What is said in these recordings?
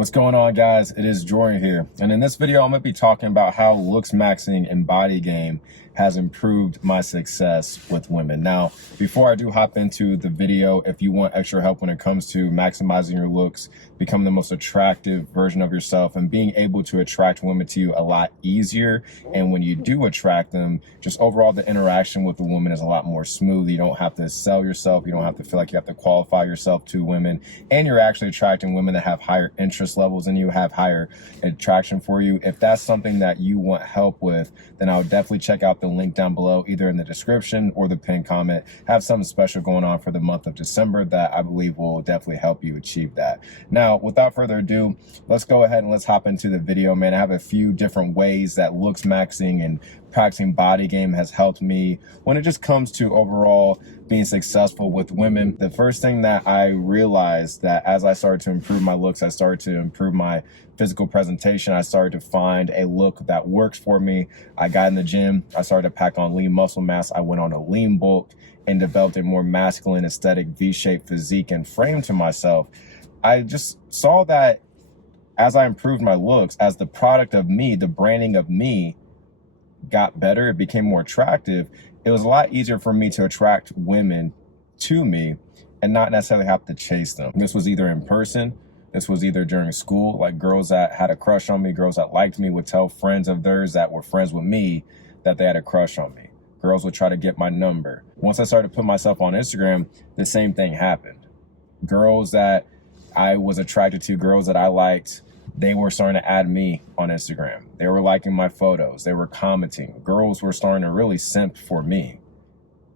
What's going on, guys? It is Jordan here, and in this video I'm going to be talking about how Looksmaxxing and Bodygame has improved my success with women. Now, before I do hop into the video, if you want extra help when it comes to maximizing your looks, becoming the most attractive version of yourself, and being able to attract women to you a lot easier, and when you do attract them, just overall the interaction with the woman is a lot more smooth. You don't have to sell yourself, you don't have to feel like you have to qualify yourself to women, and you're actually attracting women that have higher interest levels than you, have higher attraction for you. If that's something that you want help with, then I would definitely check out the link down below, either in the description or the pinned comment. Have something special going on for the month of December that I believe will definitely help you achieve that. Now, without further ado, let's go ahead and let's hop into the video, man. I have a few different ways that Looksmaxxing and practicing Bodygame has helped me when it just comes to overall being successful with women. The first thing that I realized, that as I started to improve my looks, I started to improve my physical presentation, I started to find a look that works for me. I got in the gym, I started to pack on lean muscle mass, I went on a lean bulk and developed a more masculine, aesthetic, V-shaped physique and frame to myself. I just saw that as I improved my looks, as the product of me, the branding of me got better, it became more attractive, it was a lot easier for me to attract women to me and not necessarily have to chase them. This was either in person, this was either during school, like girls that had a crush on me, girls that liked me would tell friends of theirs that were friends with me that they had a crush on me. Girls would try to get my number. Once I started to put myself on Instagram, the same thing happened. Girls that I was attracted to, girls that I liked, they were starting to add me on Instagram. They were liking my photos. They were commenting. Girls were starting to really simp for me.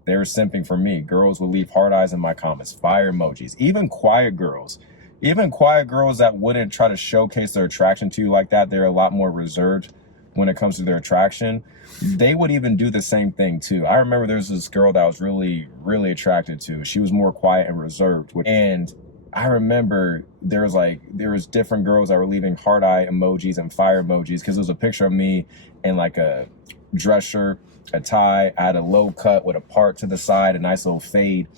They were simping for me. Girls would leave heart eyes in my comments, fire emojis, even quiet girls that wouldn't try to showcase their attraction to you like that. They're a lot more reserved when it comes to their attraction. They would even do the same thing too. I remember there was this girl that I was really, really attracted to. She was more quiet and reserved. And I remember there was different girls that were leaving heart eye emojis and fire emojis because it was a picture of me in like a dress shirt, a tie. I had a low cut with a part to the side, a nice little fade.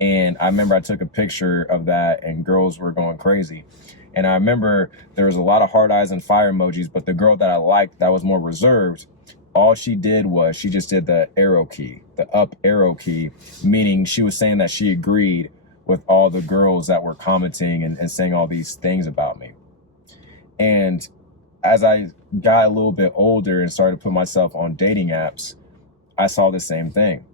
And I remember I took a picture of that and girls were going crazy. And I remember there was a lot of heart eyes and fire emojis, but the girl that I liked that was more reserved, all she did was she just did the arrow key, the up arrow key, meaning she was saying that she agreed with all the girls that were commenting and saying all these things about me. And as I got a little bit older and started to put myself on dating apps, I saw the same thing.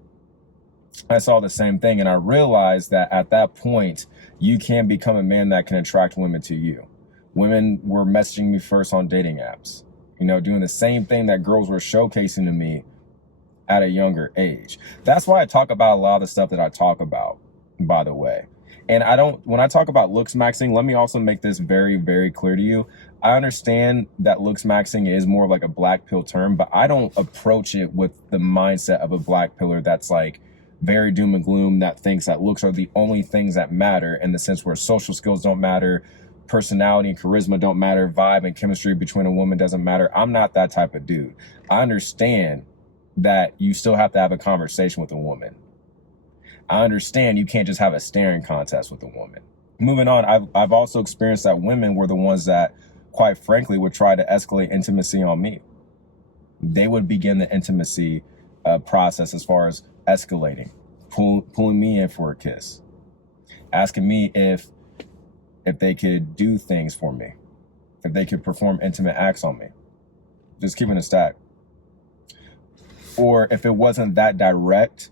And I realized that at that point, you can become a man that can attract women to you. Women were messaging me first on dating apps, doing the same thing that girls were showcasing to me at a younger age. That's why I talk about a lot of the stuff that I talk about, by the way. And when I talk about Looksmaxxing, let me also make this very, very clear to you. I understand that Looksmaxxing is more of like a black pill term, but I don't approach it with the mindset of a black pillar that's like very doom and gloom, that thinks that looks are the only things that matter, in the sense where social skills don't matter, personality and charisma don't matter, vibe and chemistry between a woman doesn't matter. I'm not that type of dude. I understand that you still have to have a conversation with a woman. I understand you can't just have a staring contest with a woman. Moving on, I've also experienced that women were the ones that, quite frankly, would try to escalate intimacy on me. They would begin the intimacy process as far as escalating, pulling me in for a kiss, asking me if they could do things for me, if they could perform intimate acts on me, just keeping a stack. Or if it wasn't that direct,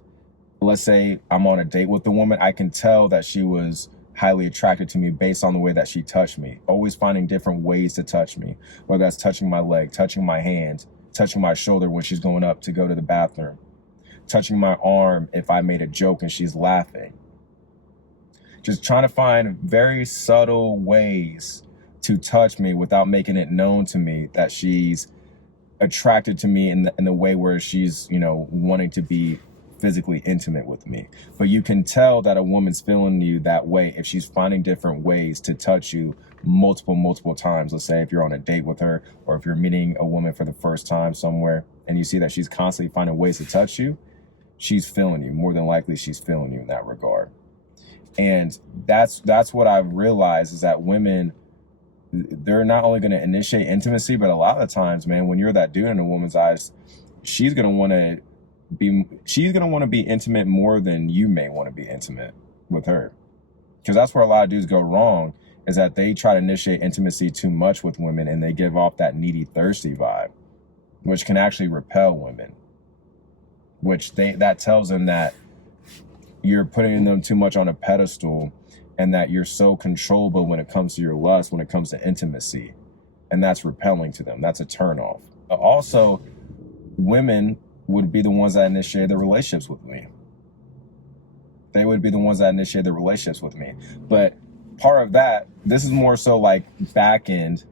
let's say I'm on a date with the woman, I can tell that she was highly attracted to me based on the way that she touched me, always finding different ways to touch me, whether that's touching my leg, touching my hand, touching my shoulder when she's going up to go to the bathroom, touching my arm if I made a joke and she's laughing. Just trying to find very subtle ways to touch me without making it known to me that she's attracted to me in the way where she's, wanting to be physically intimate with me. But you can tell that a woman's feeling you that way if she's finding different ways to touch you multiple times. Let's say if you're on a date with her, or if you're meeting a woman for the first time somewhere and you see that she's constantly finding ways to touch you, she's feeling you. More than likely she's feeling you in that regard. And that's what I've realized, is that women, they're not only going to initiate intimacy, but a lot of the times, man, when you're that dude in a woman's eyes, she's going to want to be intimate more than you may want to be intimate with her. Because that's where a lot of dudes go wrong, is that they try to initiate intimacy too much with women and they give off that needy, thirsty vibe, which can actually repel women. That tells them that you're putting them too much on a pedestal and that you're so controllable when it comes to your lust, when it comes to intimacy. And that's repelling to them. That's a turnoff. Also, women would be the ones that initiate the relationships with me. They would be the ones that initiate the relationships with me. But part of that, this is more so like back end.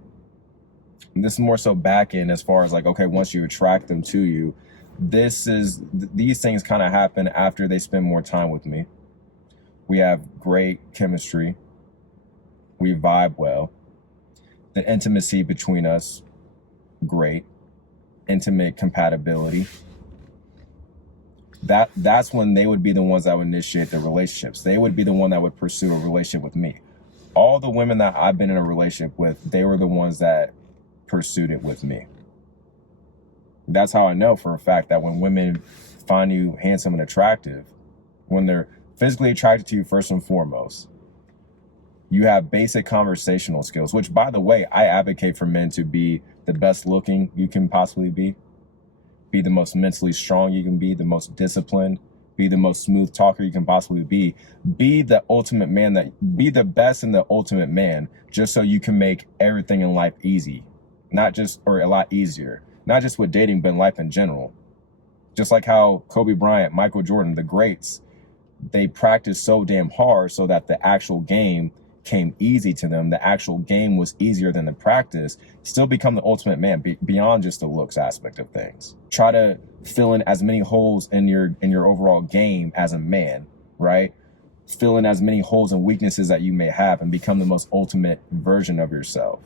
This is more so back end as far as like, okay, once you attract them to you, these things kind of happen after they spend more time with me. We have great chemistry. We vibe well. The intimacy between us, great. Intimate compatibility. That's when they would be the ones that would initiate the relationships. They would be the one that would pursue a relationship with me. All the women that I've been in a relationship with, they were the ones that pursued it with me. That's how I know for a fact that when women find you handsome and attractive, when they're physically attracted to you first and foremost, you have basic conversational skills, which, by the way, I advocate for men to be the best looking you can possibly be the most mentally strong you can be the most disciplined, be the most smooth talker you can possibly be the ultimate man, be the best and the ultimate man, just so you can make everything in life easy, or a lot easier. Not just with dating, but in life in general. Just like how Kobe Bryant, Michael Jordan, the greats, they practiced so damn hard so that the actual game came easy to them. The actual game was easier than the practice. Still become the ultimate man beyond just the looks aspect of things. Try to fill in as many holes in your overall game as a man, right? Fill in as many holes and weaknesses that you may have and become the most ultimate version of yourself.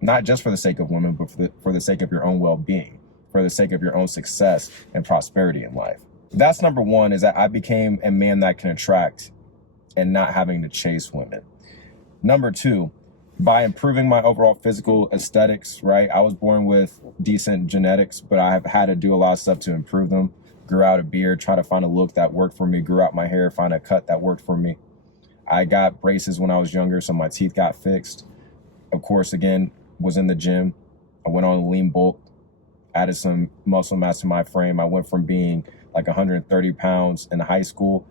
Not just for the sake of women, but for the sake of your own well-being, for the sake of your own success and prosperity in life. That's number one, is that I became a man that can attract and not having to chase women. Number two, by improving my overall physical aesthetics, right? I was born with decent genetics, but I have had to do a lot of stuff to improve them. Grew out a beard, try to find a look that worked for me. Grew out my hair, find a cut that worked for me. I got braces when I was younger, so my teeth got fixed. Of course, again, was in the gym. I went on a lean bulk, added some muscle mass to my frame. I went from being like 130 pounds in high school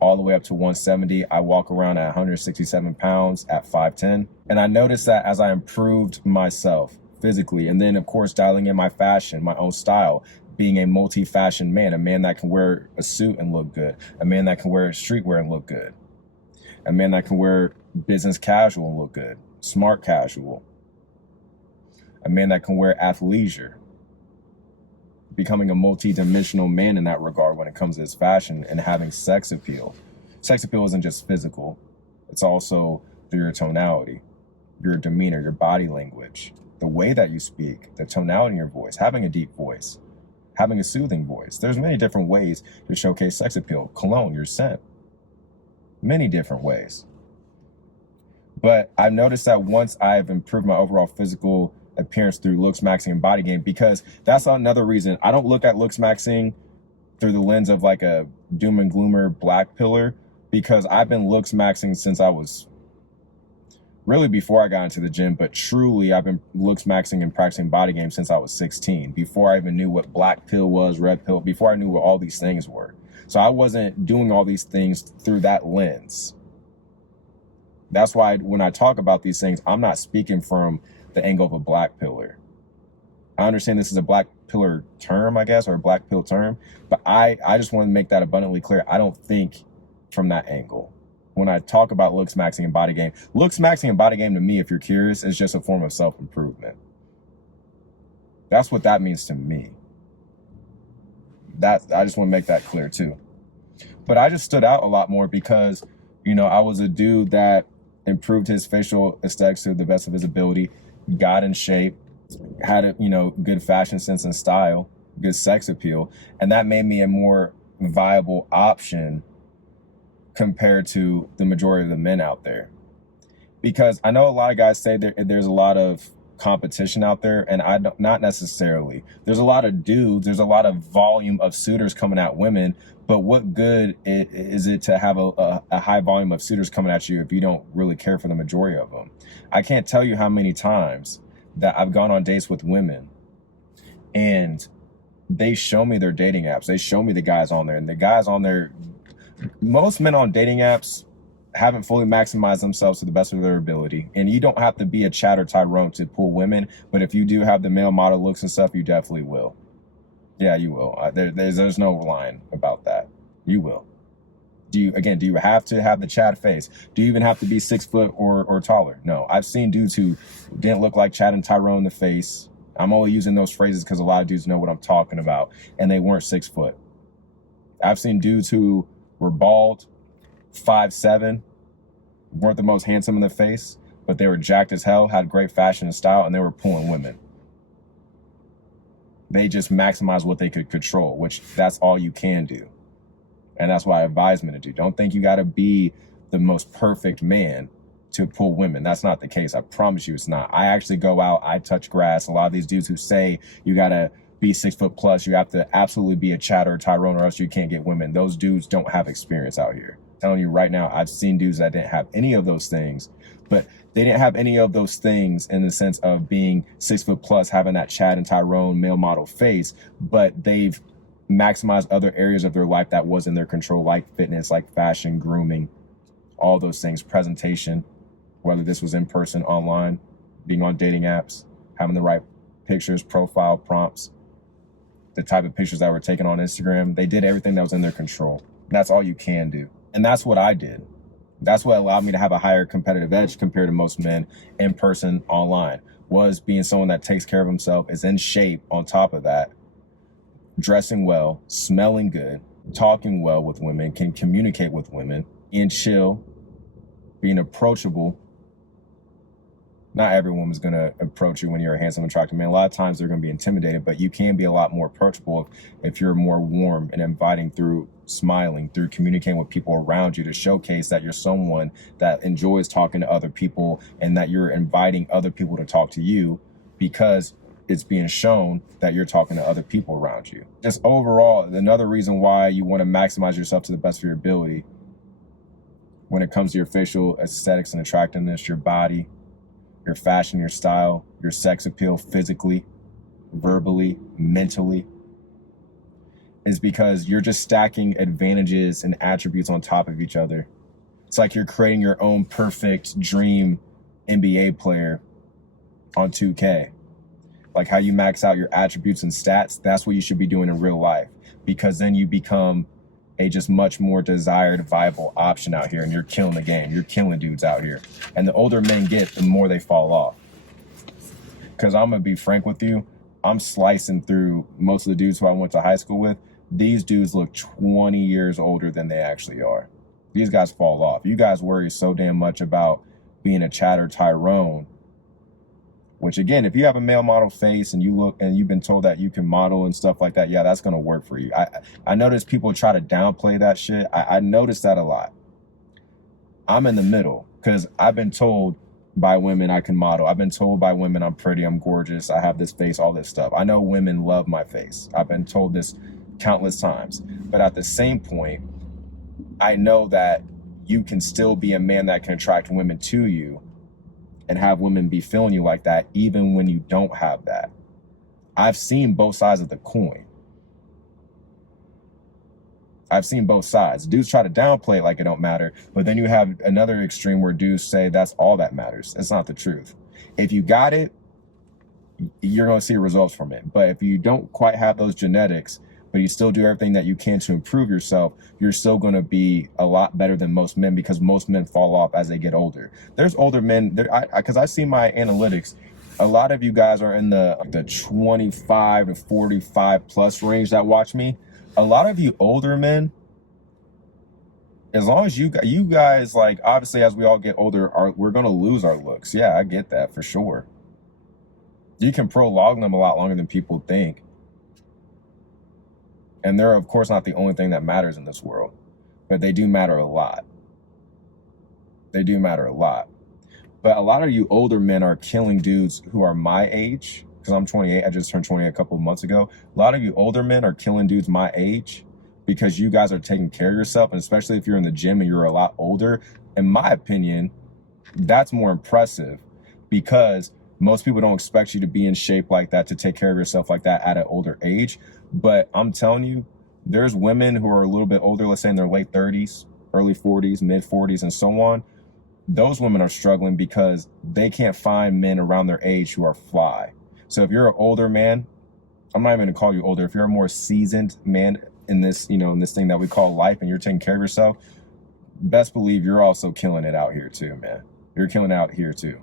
all the way up to 170. I walk around at 167 pounds at 5'10". And I noticed that as I improved myself physically, and then of course dialing in my fashion, my own style, being a multi-fashion man, a man that can wear a suit and look good, a man that can wear streetwear and look good, a man that can wear business casual and look good, smart casual, a man that can wear athleisure, becoming a multi-dimensional man in that regard when it comes to his fashion and having sex appeal. Sex appeal isn't just physical. It's also through your tonality, your demeanor, your body language, the way that you speak, the tonality in your voice, having a deep voice, having a soothing voice. There's many different ways to showcase sex appeal. Cologne, your scent, many different ways. But I've noticed that once I've improved my overall physical appearance through Looksmaxxing and Bodygame, because that's another reason I don't look at Looksmaxxing through the lens of like a doom and gloomer black pillar, because I've been Looksmaxxing since I was really before I got into the gym, but truly I've been Looksmaxxing and practicing Bodygame since I was 16, before I even knew what black pill was, red pill, before I knew what all these things were. So I wasn't doing all these things through that lens. That's why when I talk about these things, I'm not speaking from the angle of a black pillar. I understand this is a black pillar term, I guess, or a black pill term, but I just want to make that abundantly clear. I don't think from that angle. When I talk about Looksmaxxing and Bodygame, Looksmaxxing and Bodygame to me, if you're curious, is just a form of self-improvement. That's what that means to me. I just want to make that clear too. But I just stood out a lot more because, you know, I was a dude that improved his facial aesthetics to the best of his ability, got in shape, had a, you know, good fashion sense and style, good sex appeal, and that made me a more viable option compared to the majority of the men out there. Because I know a lot of guys say there's a lot of competition out there, and I don't, not necessarily. There's a lot of dudes, there's a lot of volume of suitors coming at women, but what good is it to have a high volume of suitors coming at you if you don't really care for the majority of them? I can't tell you how many times that I've gone on dates with women and they show me their dating apps. They show me the guys on there, and the guys on there, most men on dating apps haven't fully maximized themselves to the best of their ability. And you don't have to be a Chad or Tyrone to pull women, but if you do have the male model looks and stuff, you definitely will. Yeah, you will. There's no lying about that. You will. Do you have to have the Chad face? Do you even have to be 6 foot or taller? No. I've seen dudes who didn't look like Chad and Tyrone in the face. I'm only using those phrases because a lot of dudes know what I'm talking about, and they weren't 6 foot. I've seen dudes who were bald, 5'7", weren't the most handsome in the face, but they were jacked as hell, had great fashion and style, and they were pulling women. They just maximized what they could control, which that's all you can do. And that's what I advise men to do. Don't think you got to be the most perfect man to pull women. That's not the case. I promise you it's not. I actually go out, I touch grass. A lot of these dudes who say you got to be 6 foot plus, you have to absolutely be a Chad or a Tyrone or else you can't get women. Those dudes don't have experience out here. I'm telling you right now, I've seen dudes that didn't have any of those things, but they didn't have any of those things in the sense of being 6 foot plus, having that Chad and Tyrone male model face, but they've maximized other areas of their life that was in their control, like fitness, like fashion, grooming, all those things, presentation, whether this was in person, online, being on dating apps, having the right pictures, profile prompts, the type of pictures that were taken on Instagram. They did everything that was in their control. That's all you can do. And that's what I did. That's what allowed me to have a higher competitive edge compared to most men in person, online, was being someone that takes care of himself, is in shape on top of that, dressing well, smelling good, talking well with women, can communicate with women, being chill, being approachable. Not every woman's going to approach you when you're a handsome, attractive man. A lot of times they're going to be intimidated, but you can be a lot more approachable if you're more warm and inviting through smiling, through communicating with people around you to showcase that you're someone that enjoys talking to other people and that you're inviting other people to talk to you because it's being shown that you're talking to other people around you. Just overall, another reason why you want to maximize yourself to the best of your ability when it comes to your facial aesthetics and attractiveness, your body, your fashion, your style, your sex appeal, physically, verbally, mentally, is because you're just stacking advantages and attributes on top of each other. It's like you're creating your own perfect dream NBA player on 2K. Like how you max out your attributes and stats, that's what you should be doing in real life, because then you become a just much more desired, viable option out here, and you're killing the game. You're killing dudes out here. And the older men get, the more they fall off. Because I'm going to be frank with you, I'm slicing through most of the dudes who I went to high school with. These dudes look 20 years older than they actually are. These guys fall off. You guys worry so damn much about being a Chad or Tyrone, which again, if you have a male model face and you look and you've been told that you can model and stuff like that, yeah, that's going to work for you. I notice people try to downplay that shit. I notice that a lot. I'm in the middle because I've been told by women I can model. I've been told by women I'm pretty, I'm gorgeous, I have this face, all this stuff. I know women love my face. I've been told this countless times. But at the same point, I know that you can still be a man that can attract women to you and have women be feeling you like that, even when you don't have that. I've seen both sides of the coin. I've seen both sides. Dudes try to downplay it like it don't matter, but then you have another extreme where dudes say that's all that matters. It's not the truth. If you got it, you're going to see results from it. But if you don't quite have those genetics, but you still do everything that you can to improve yourself, you're still going to be a lot better than most men, because most men fall off as they get older. There's older men, because I see my analytics, a lot of you guys are in the 25 to 45 plus range that watch me. A lot of you older men, as long as you guys, like, obviously as we all get older, we're going to lose our looks. Yeah, I get that for sure. You can prolong them a lot longer than people think. And they're, of course, not the only thing that matters in this world, but they do matter a lot. They do matter a lot. But a lot of you older men are killing dudes who are my age, because I'm 28. I just turned 28 a couple of months ago. A lot of you older men are killing dudes my age because you guys are taking care of yourself. And especially if you're in the gym and you're a lot older, in my opinion, that's more impressive, because most people don't expect you to be in shape like that, to take care of yourself like that at an older age. But I'm telling you, there's women who are a little bit older, let's say in their late 30s, early 40s, mid 40s, and so on. Those women are struggling because they can't find men around their age who are fly. So if you're an older man, I'm not even gonna call you older. If you're a more seasoned man in this, in this thing that we call life, and you're taking care of yourself, best believe you're also killing it out here too, man. You're killing it out here too.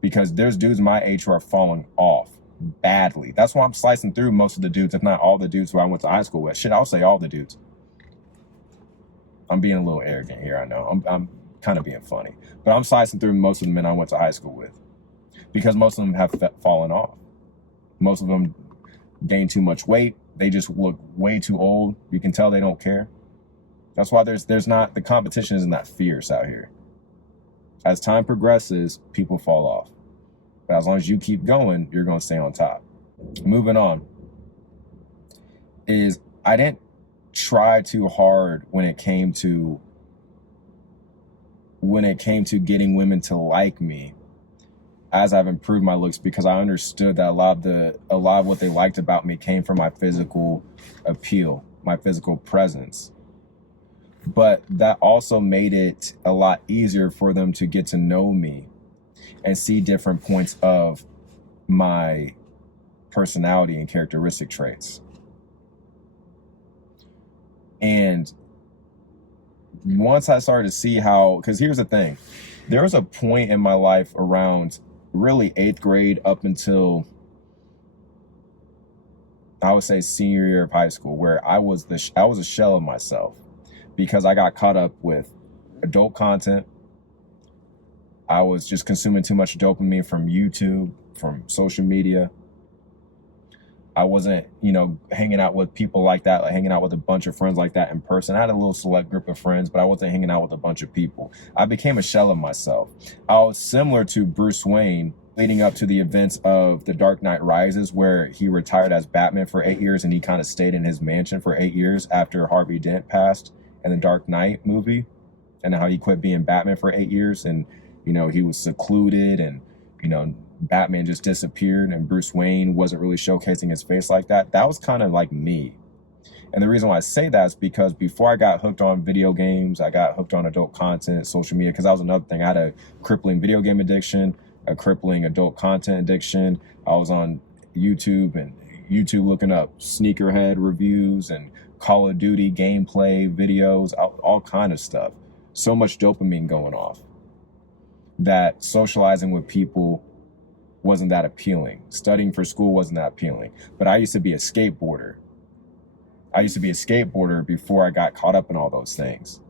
Because there's dudes my age who are falling off badly. That's why I'm slicing through most of the dudes, if not all the dudes who I went to high school with. Shit, I'll say all the dudes. I'm being a little arrogant here, I know. I'm kind of being funny. But I'm slicing through most of the men I went to high school with, because most of them have fallen off. Most of them gain too much weight. They just look way too old. You can tell they don't care. That's why there's not, the competition isn't that fierce out here. As time progresses, people fall off. But as long as you keep going, you're going to stay on top. Moving on is, I didn't try too hard when it came to getting women to like me as I've improved my looks, because I understood that a lot of what they liked about me came from my physical appeal, my physical presence. But that also made it a lot easier for them to get to know me and see different points of my personality and characteristic traits. And once I started to see how, because here's the thing, there was a point in my life around really 8th grade up until, I would say, senior year of high school, where I was a shell of myself, because I got caught up with adult content. I was just consuming too much dopamine from YouTube, from social media. I wasn't, hanging out with people like that, like hanging out with a bunch of friends like that in person. I had a little select group of friends, but I wasn't hanging out with a bunch of people. I became a shell of myself. I was similar to Bruce Wayne leading up to the events of The Dark Knight Rises, where he retired as Batman for 8 years, and he kind of stayed in his mansion for 8 years after Harvey Dent passed in the Dark Knight movie, and how he quit being Batman for 8 years, and he was secluded, and Batman just disappeared, and Bruce Wayne wasn't really showcasing his face like that. That was kind of like me. And the reason why I say that is because before I got hooked on video games, I got hooked on adult content, social media, because that was another thing. I had a crippling video game addiction, a crippling adult content addiction. I was on YouTube looking up sneakerhead reviews and Call of Duty gameplay videos, all kind of stuff. So much dopamine going off that socializing with people wasn't that appealing. Studying for school wasn't that appealing. But I used to be a skateboarder. Before I got caught up in all those things.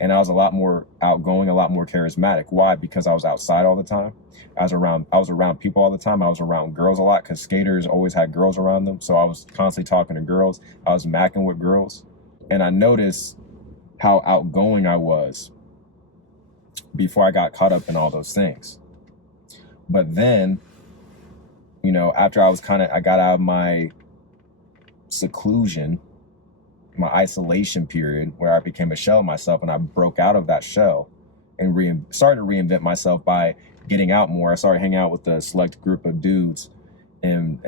And I was a lot more outgoing, a lot more charismatic. Why? Because I was outside all the time. I was around people all the time. I was around girls a lot, because skaters always had girls around them. So I was constantly talking to girls. I was macking with girls. And I noticed how outgoing I was before I got caught up in all those things. But then, after I got out of my seclusion, my isolation period, where I became a shell of myself, and I broke out of that shell and started to reinvent myself by getting out more. I started hanging out with a select group of dudes in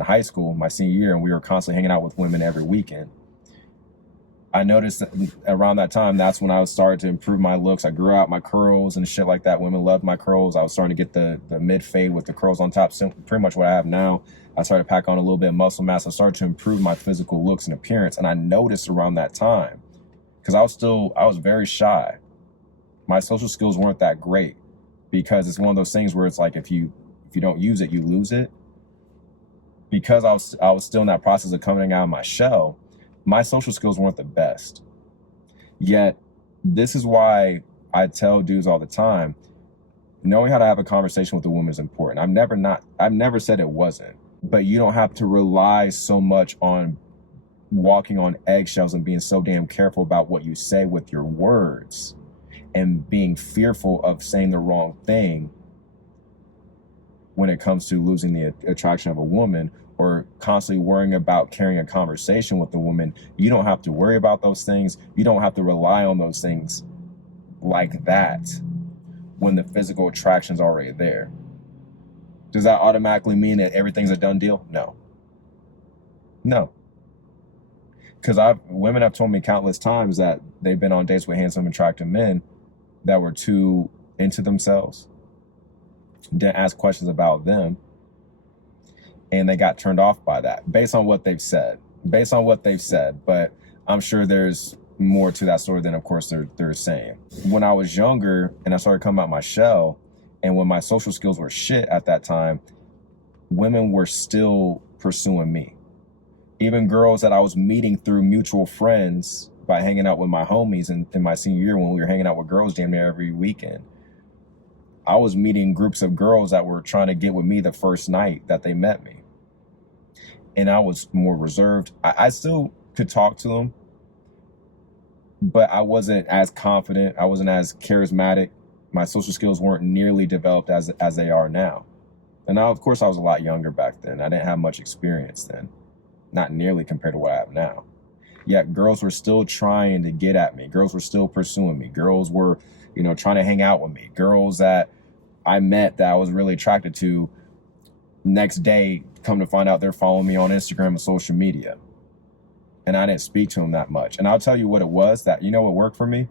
high school, my senior year, and we were constantly hanging out with women every weekend. I noticed that around that time, that's when I was starting to improve my looks. I grew out my curls and shit like that. Women loved my curls. I was starting to get the mid fade with the curls on top, pretty much what I have now. I started to pack on a little bit of muscle mass. I started to improve my physical looks and appearance. And I noticed around that time, because I was very shy. My social skills weren't that great, because it's one of those things where it's like, if you don't use it, you lose it. Because I was still in that process of coming out of my shell, my social skills weren't the best. Yet, this is why I tell dudes all the time, knowing how to have a conversation with a woman is important. I've never said it wasn't, but you don't have to rely so much on walking on eggshells and being so damn careful about what you say with your words. and being fearful of saying the wrong thing when it comes to losing the attraction of a woman, or constantly worrying about carrying a conversation with the woman. You don't have to worry about those things. You don't have to rely on those things like that when the physical attraction's already there. Does that automatically mean that everything's a done deal? No. No. Because women have told me countless times that they've been on dates with handsome, attractive men that were too into themselves, didn't ask questions about them, and they got turned off by that based on what they've said. But I'm sure there's more to that story than, of course, they're saying. When I was younger and I started coming out my shell, and when my social skills were shit at that time, women were still pursuing me. Even girls that I was meeting through mutual friends by hanging out with my homies in my senior year, when we were hanging out with girls damn near every weekend. I was meeting groups of girls that were trying to get with me the first night that they met me. And I was more reserved. I still could talk to them, but I wasn't as confident. I wasn't as charismatic. My social skills weren't nearly developed as they are now. And now, of course, I was a lot younger back then. I didn't have much experience then, not nearly compared to what I have now. Yet girls were still trying to get at me. Girls were still pursuing me. Girls were, trying to hang out with me. Girls that I met that I was really attracted to, next day, come to find out they're following me on Instagram and social media. And I didn't speak to them that much. And I'll tell you what it was that, what worked for me?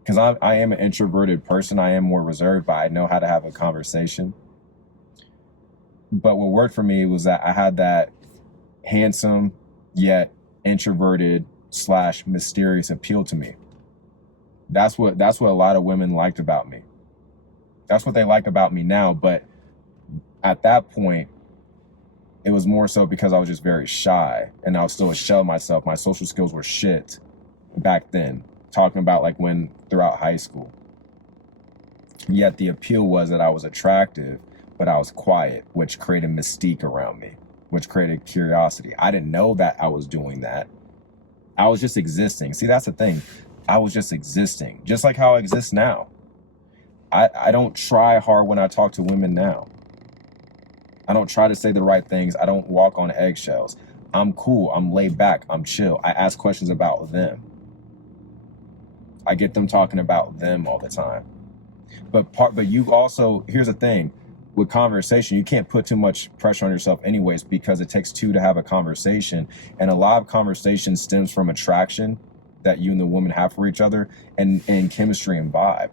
Because I am an introverted person. I am more reserved, but I know how to have a conversation. But what worked for me was that I had that handsome yet introverted / mysterious appeal to me. That's what a lot of women liked about me. That's what they like about me now. But at that point, it was more so because I was just very shy and I was still a shell of myself. My social skills were shit back then, talking about like when throughout high school. Yet the appeal was that I was attractive, but I was quiet, which created mystique around me, which created curiosity. I didn't know that I was doing that. I was just existing. See, that's the thing. I was just existing, just like how I exist now. I don't try hard when I talk to women now. I don't try to say the right things. I don't walk on eggshells. I'm cool. I'm laid back. I'm chill. I ask questions about them. I get them talking about them all the time. But you also, here's the thing, with conversation, you can't put too much pressure on yourself anyways, because it takes two to have a conversation. And a lot of conversation stems from attraction that you and the woman have for each other, and chemistry and vibe.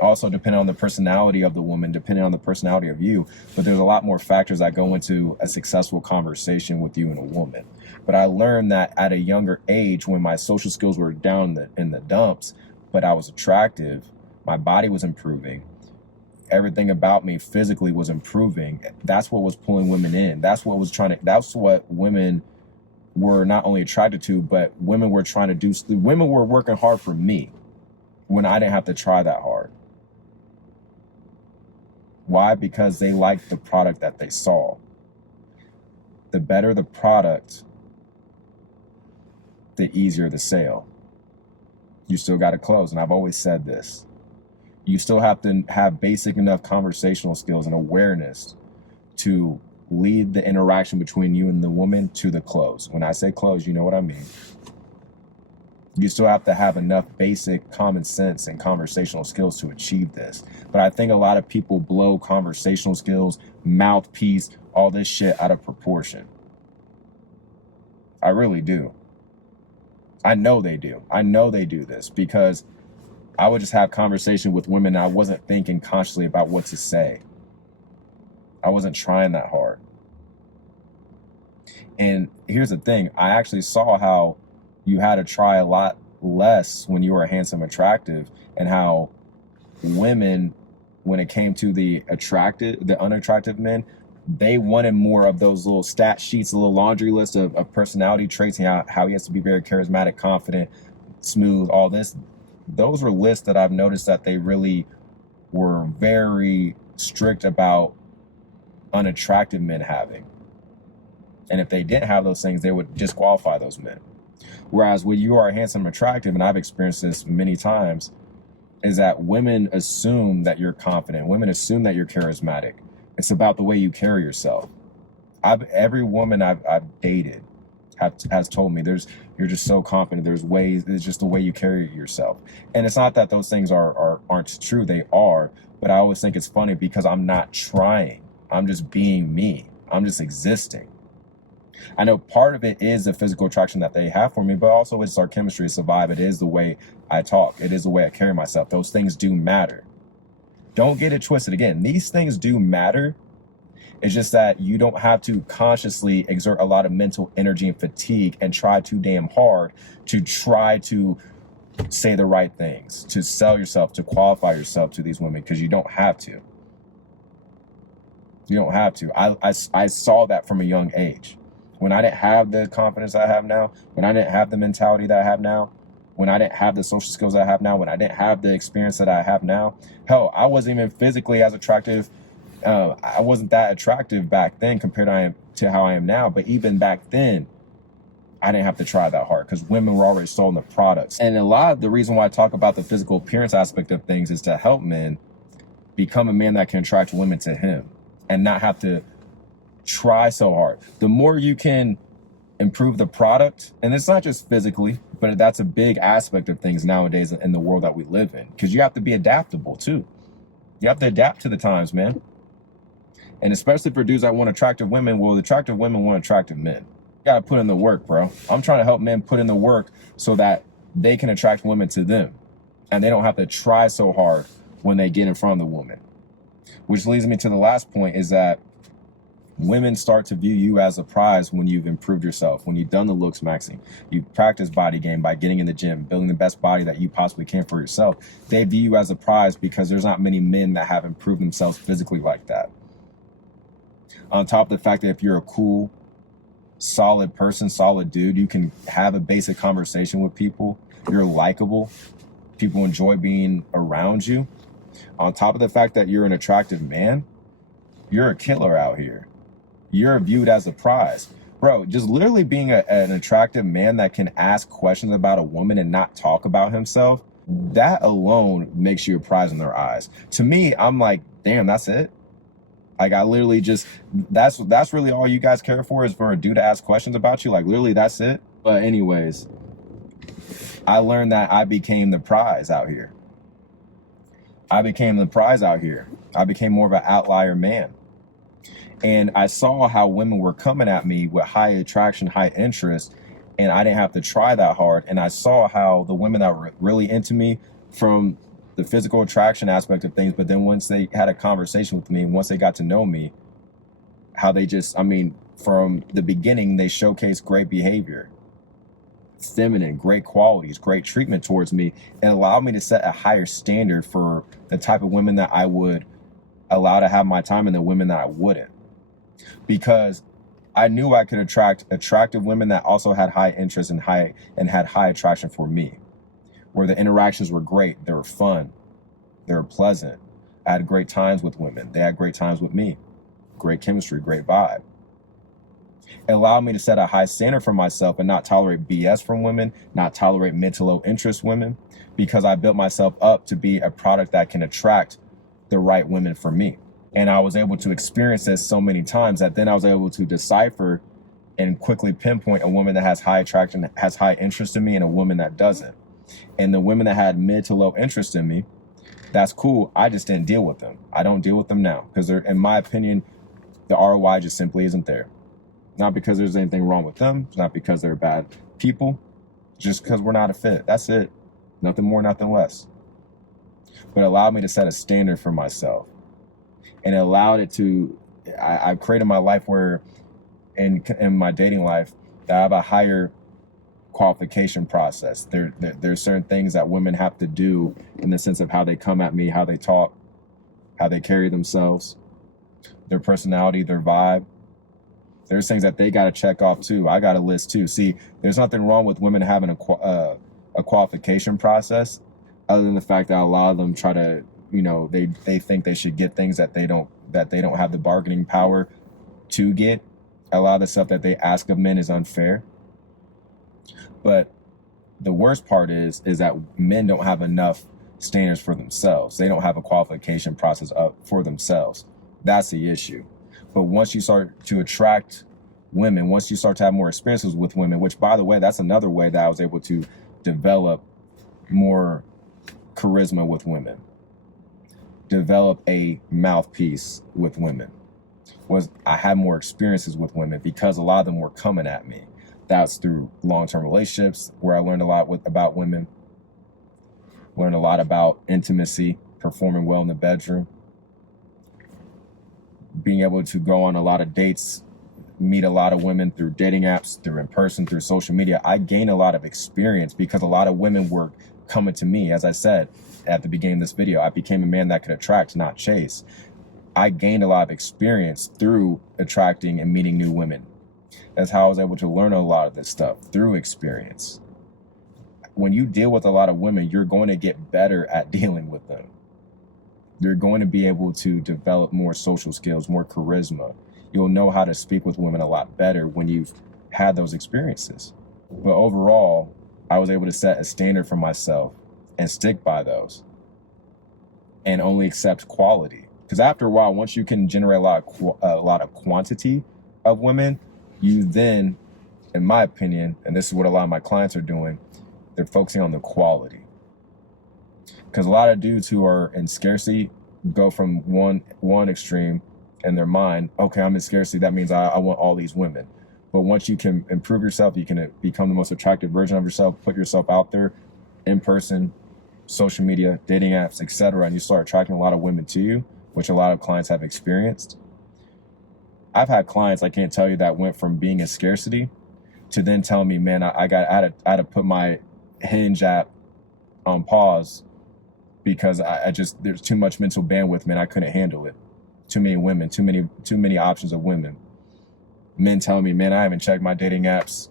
Also, depending on the personality of the woman, depending on the personality of you. But there's a lot more factors that go into a successful conversation with you and a woman. But I learned that at a younger age, when my social skills were down in the dumps, but I was attractive, my body was improving, everything about me physically was improving. That's what was pulling women in. That's what women were not only attracted to, but women were trying to do. Women were working hard for me when I didn't have to try that hard. Why? Because they liked the product that they saw. The better the product, the easier the sale. You still got to close. And I've always said this. You still have to have basic enough conversational skills and awareness to lead the interaction between you and the woman to the close. When I say close, you know what I mean. You still have to have enough basic common sense and conversational skills to achieve this. But I think a lot of people blow conversational skills, mouthpiece, all this shit out of proportion. I really do. I know they do. I know they do this because I would just have conversation with women and I wasn't thinking consciously about what to say. I wasn't trying that hard. And here's the thing. I actually saw how you had to try a lot less when you were handsome, attractive, and how women, when it came to the unattractive men, they wanted more of those little stat sheets, a little laundry list of personality traits, and how he has to be very charismatic, confident, smooth, all this. Those were lists that I've noticed that they really were very strict about unattractive men having. And if they didn't have those things, they would disqualify those men. Whereas when you are handsome and attractive, and I've experienced this many times, is that women assume that you're confident. Women assume that you're charismatic. It's about the way you carry yourself. Every woman I've dated has told me you're just so confident. There's ways, it's just the way you carry yourself. And it's not that those things aren't true. They are, but I always think it's funny because I'm not trying. I'm just being me. I'm just existing. I know part of it is the physical attraction that they have for me, but also it's our chemistry, it's the vibe. It is the way I talk. It is the way I carry myself. Those things do matter. Don't get it twisted. Again, these things do matter. It's just that you don't have to consciously exert a lot of mental energy and fatigue and try too damn hard to try to say the right things, to sell yourself, to qualify yourself to these women, because you don't have to. You don't have to. I saw that from a young age. When I didn't have the confidence I have now, when I didn't have the mentality that I have now, when I didn't have the social skills I have now, when I didn't have the experience that I have now, hell, I wasn't even physically as attractive. I wasn't that attractive back then compared to how I am now. But even back then, I didn't have to try that hard because women were already sold the products. And a lot of the reason why I talk about the physical appearance aspect of things is to help men become a man that can attract women to him and not have to try so hard. The more you can improve the product, and it's not just physically, but that's a big aspect of things nowadays in the world that we live in, because you have to be adaptable too. You have to adapt to the times, man. And especially for dudes that want attractive women, well, attractive women want attractive men. You gotta put in the work, bro. I'm trying to help men put in the work so that they can attract women to them, and they don't have to try so hard when they get in front of the woman. Which leads me to the last point, is that women start to view you as a prize when you've improved yourself, when you've done the Looksmaxxing, you practice body game by getting in the gym, building the best body that you possibly can for yourself. They view you as a prize because there's not many men that have improved themselves physically like that. On top of the fact that if you're a cool, solid person, solid dude, you can have a basic conversation with people, you're likable, people enjoy being around you. On top of the fact that you're an attractive man, you're a killer out here. You're viewed as a prize. Bro, just literally being an attractive man that can ask questions about a woman and not talk about himself, that alone makes you a prize in their eyes. To me, I'm like, damn, that's it? Like, I literally just, that's really all you guys care for, is for a dude to ask questions about you? Like, literally, that's it? But anyways, I learned that I became the prize out here. I became the prize out here. I became more of an outlier man. And I saw how women were coming at me with high attraction, high interest, and I didn't have to try that hard. And I saw how the women that were really into me from the physical attraction aspect of things, but then once they had a conversation with me, once they got to know me, how they just, I mean, from the beginning, they showcased great behavior, feminine, great qualities, great treatment towards me. It allowed me to set a higher standard for the type of women that I would allow to have my time and the women that I wouldn't. Because I knew I could attract attractive women that also had high interest and had high attraction for me, where the interactions were great, they were fun, they were pleasant. I had great times with women. They had great times with me. Great chemistry, great vibe. It allowed me to set a high standard for myself and not tolerate BS from women, not tolerate mid to low interest women, because I built myself up to be a product that can attract the right women for me. And I was able to experience this so many times that then I was able to decipher and quickly pinpoint a woman that has high attraction, has high interest in me, and a woman that doesn't. And the women that had mid to low interest in me, that's cool. I just didn't deal with them. I don't deal with them now because they're, in my opinion, the ROI just simply isn't there. Not because there's anything wrong with them, not because they're bad people, just because we're not a fit. That's it. Nothing more, nothing less. But it allowed me to set a standard for myself. And it allowed it to, I've created my life where, in my dating life, that I have a higher qualification process. There's certain things that women have to do in the sense of how they come at me, how they talk, how they carry themselves, their personality, their vibe. There's things that they got to check off too. I got a list too. See, there's nothing wrong with women having a qualification process, other than the fact that a lot of them try to, you know, they think they should get things that they don't have the bargaining power to get. A lot of the stuff that they ask of men is unfair. But the worst part is that men don't have enough standards for themselves. They don't have a qualification process up for themselves. That's the issue. But once you start to attract women, once you start to have more experiences with women, which, by the way, that's another way that I was able to develop more charisma with women, develop a mouthpiece with women, was I had more experiences with women because a lot of them were coming at me. That's through long-term relationships where I learned a lot about women, learned a lot about intimacy, performing well in the bedroom, being able to go on a lot of dates, meet a lot of women through dating apps, through in person, through social media. I gained a lot of experience because a lot of women were coming to me. As I said at the beginning of this video, I became a man that could attract, not chase. I gained a lot of experience through attracting and meeting new women. That's how I was able to learn a lot of this stuff, through experience. When you deal with a lot of women, you're going to get better at dealing with them. You're going to be able to develop more social skills, more charisma. You'll know how to speak with women a lot better when you've had those experiences. But overall, I was able to set a standard for myself and stick by those and only accept quality. Because after a while, once you can generate a lot of quantity of women, you then, in my opinion, and this is what a lot of my clients are doing, they're focusing on the quality. Because a lot of dudes who are in scarcity go from one extreme in their mind, okay, I'm in scarcity, that means I want all these women. But once you can improve yourself, you can become the most attractive version of yourself, put yourself out there in person, social media, dating apps, etc., and you start attracting a lot of women to you, which a lot of clients have experienced. I've had clients, I can't tell you, that went from being in scarcity to then telling me, man, I had to put my Hinge app on pause because I just, there's too much mental bandwidth, man. I couldn't handle it. Too many women, too many options of women. Men telling me, man, I haven't checked my dating apps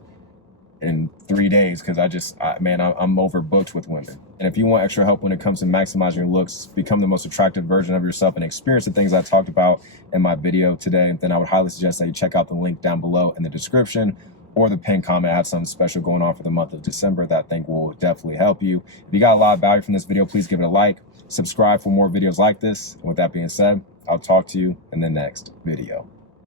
in 3 days because I'm overbooked with women. And if you want extra help when it comes to maximizing your looks, become the most attractive version of yourself, and experience the things I talked about in my video today, then I would highly suggest that you check out the link down below in the description or the pinned comment. I have something special going on for the month of December that I think will definitely help you. If you got a lot of value from this video, please give it a like, subscribe for more videos like this. And with that being said, I'll talk to you in the next video.